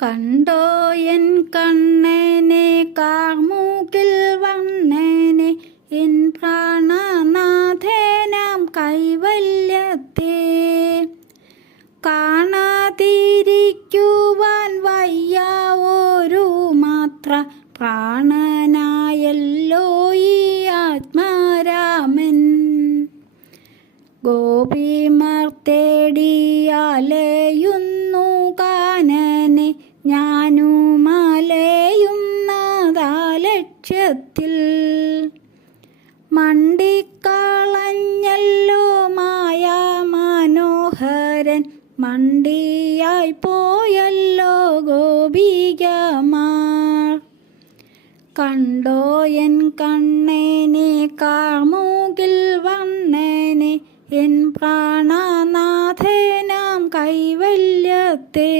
കണ്ടോ എൻ കണ്ണനെ കാർമൂക്കിൽ വണ്ണനെ എൻ പ്രാണനാഥനാം കൈവല്യത്തെ കാണാതിരിക്കുവാൻ വയ്യ ഒരു മാത്ര പ്രാണനായല്ലോ ഈ ആത്മാരാമൻ. ഗോപിമാർ തേടിയാലയുന്നു കാനനെ ഞാനുമലയുന്നതാ ലക്ഷ്യത്തിൽ. മണ്ടിക്കളഞ്ഞല്ലോ മായാ മനോഹരൻ മണ്ടിയായി പോയല്ലോ ഗോപികമാർ. കണ്ടോ എൻ കണ്ണനെ കാർമൂകിൽ വണ്ണനെ എൻ പ്രാണനാഥനാം കൈവല്യത്തെ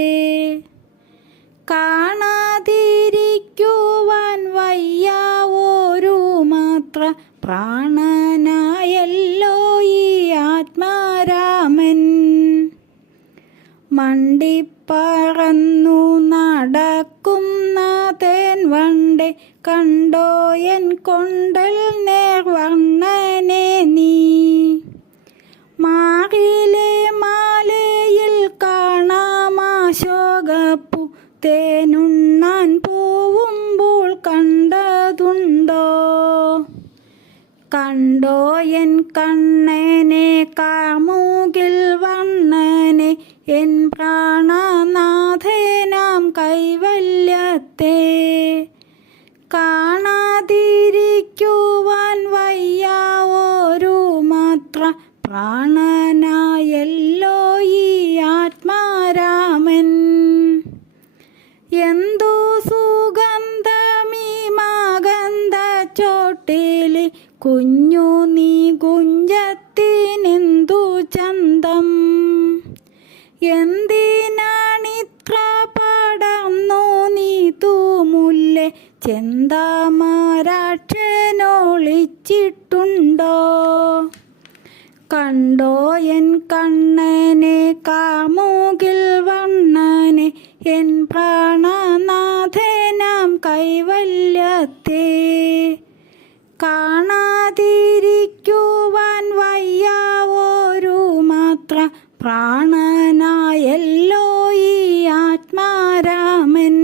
കാണാതിരിക്കുവാൻ വയ്യ ഒരു മാത്ര പ്രാണനായല്ലോ ഈ ആത്മാരാമൻ. മണ്ടിപ്പറന്നു നടക്കുന്ന തേൻ വണ്ടെ കണ്ടോ എൻ കൊണ്ടൽ നേർവർണ്ണനെ നീ. മാറിലെ മാലയിൽ കാണാമാശോകപ്പു തേനുണ്ണാൻ പോവുമ്പോൾ കണ്ടതുണ്ടോ. കണ്ടോ എൻ കണ്ണനെ കാർമൂകിൽ വണ്ണനെ എൻ പ്രാണനാഥനാം കൈവല്യത്തെ കാണാതിരിക്കുവാൻ വയ്യ ഒരു മാത്ര പ്രാണനായല്ലോ ഈ ആത്മാരാമൻ. എന്തു സുഗന്ധമീ മാഗന്ധ ചോട്ടില് കുഞ്ഞു നീ കുഞ്ചത്തിനെന്തു ചന്തം. എന്തിനാണിത്ര പടർന്നു നീ തൂമുല്ലെ ചെന്താമരാക്ഷനൊളിച്ചിട്ടുണ്ടോ. കണ്ടോ എൻ കണ്ണനെ കാർമൂകിൽ വണ്ണനെ എൻ പ്രാണനാഥനാം കൈവല്യത്തെ കാണാതിരിക്കുവാൻ വയ്യ ഒരു മാത്ര പ്രാണനായല്ലോ ഈ ആത്മാരാമൻ.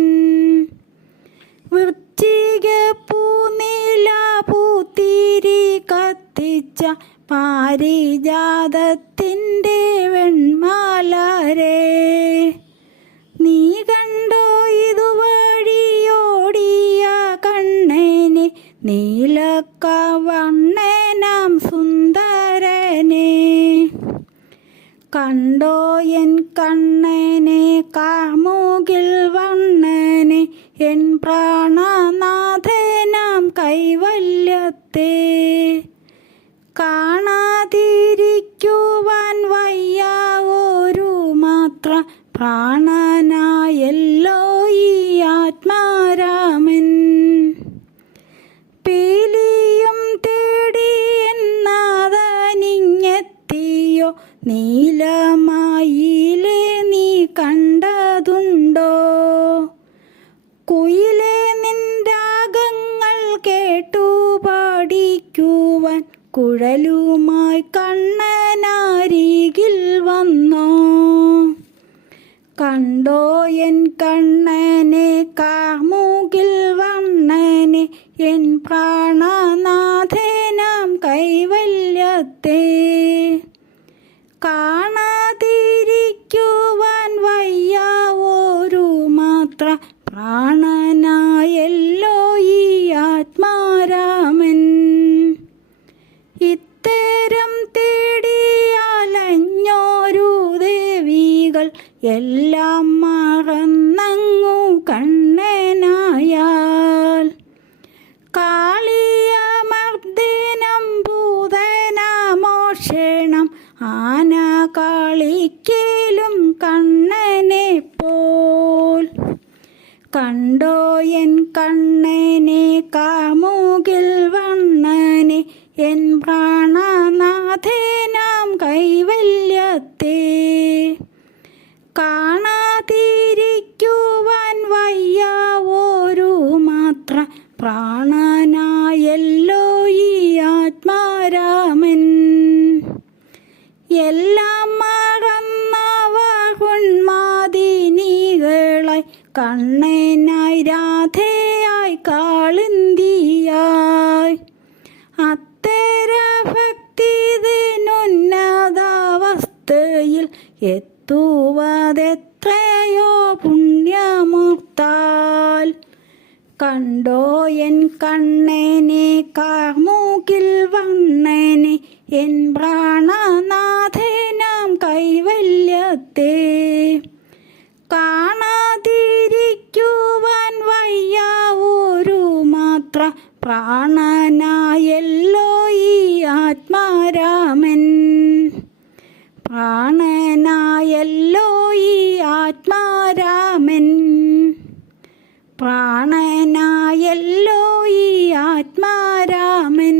വൃശ്ചിക പൂനില പൂത്തിരി കത്തിച്ച പാരിജാതത്തിൻ്റെ വെൺമാലരെ നീ കണ്ടോ ഇതുവഴിയോടിയ കണ്ണനെ നീലക്കവണ്ണനാം സുന്ദരനെ. കണ്ടോ എൻ കണ്ണനെ കാർമൂകിൽ വണ്ണനെ എൻ പ്രാണനാഥനാം കൈവല്യത്തെ കാണാതിരിക്കുവാൻ വയ്യ ഒരു മാത്ര പ്രാണനായല്ലോ ഈ ആത്മാരാമൻ. പീലിയും തേടി എന്നാദനിങ്ങെത്തിയോ നീലമായിലെ നീ കണ്ടതുണ്ടോ. കുയിലെ നിൻരാഗങ്ങൾ കേട്ടു പഠിക്കുവാൻ കുഴലുമായി കണ്ണനാരികിൽ വന്നോ. കണ്ടോ എൻ കണ്ണനെ കാർമൂകിൽ വണ്ണനെ എൻ പ്രാണനാഥനാം കൈവല്യത്തെ കാണാതിരിക്കുവാൻ വയ്യ ഒരു മാത്ര പ്രാണനായല്ലോ ഈ ആത്മാരാമൻ. ഇത്തരം തേടിയാലഞ്ഞോരു ദേവികൾ എല്ലാം മറന്നങ്ങു കണ്ണനായാൽ. കാളിയമർദ്ദനം ഭൂതനമോഷണം ആന കളിക്കലും കണ്ണനെ പോൽ. കണ്ടോ എൻ കണ്ണനെ കാർമൂകിൽ വണ്ണനെ എൻ പ്രാണനാഥനാം കൈവല്യത്തെ കാണാതിരിക്കുവാൻ കണ്ണനായി രാധയായി കാളിന്തിയായി അത്തര ഭക്തിതിനുന്നതാവസ്ഥയിൽ എത്തുവതെത്രയോ പുണ്യമോർത്താൽ കണ്ടോ എൻ കണ്ണനെ കാർമൂക്കിൽ വണ്ണനെ എൻ പ്രാണനാഥനാം കൈവല്യത്തെ കാണാതിരിക്കുവാൻ വയ്യ ഒരു മാത്ര പ്രാണനായല്ലോ ഈ ആത്മാരാമൻ പ്രാണനായല്ലോ ഈ ആത്മാരാമൻ പ്രാണനായല്ലോ ഈ ആത്മാരാമൻ